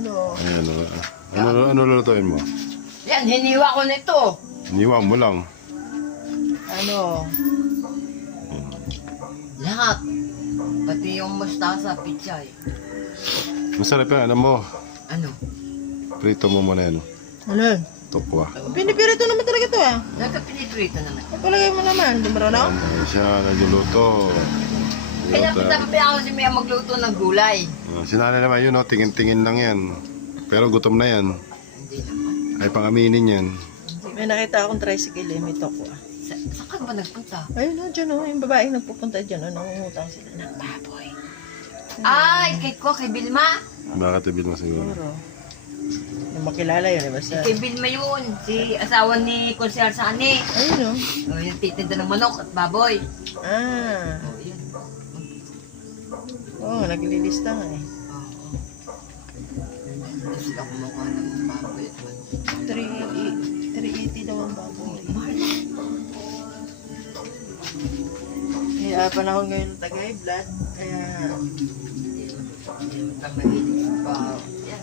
Ano? Ayan, ano lulutuin mo? Yan, hiniwa ko nito. Iniwan mo lang. Ano? Lahat. Pati yung mustasa, pichay. Masarap yan, alam mo. Ano? Prito mo muna yan. Ano? Tokwa. Pinipirito naman talaga to ah. Nagkapiniprito naman. Palagay mo naman, di marunong? Ano siya, nagluluto. Kaya pitapi ako si Mia magluto ng gulay. Si nanay naman yun, tingin-tingin lang yan. Pero gutom na yan. Hindi naman. Ay pang-aminin yan. May nakita akong tricycle may toko ah. Saan ka ba nagpunta? Ayun na, dyan o. Yung babaeng nagpupunta dyan o. Nangungutang sila ng baboy. Ay, kay Bilma. Bakit ibil mo siguro? Puro. Nung makilala yun eh, basta. Kay Bilma yun. Si asawa ni Konsyal Sani. Ayun o. O, yung titinda ng manok at baboy. Ah. O, yun. Oo, naglilista nga eh. Oo. Hindi sila kumukuha ng baboy at manok. 380 daw ang baboy. Mahal. Kaya panahon ngayon ng tagay, blood. Kaya Hindi naman kami hilig sa bao. Yan.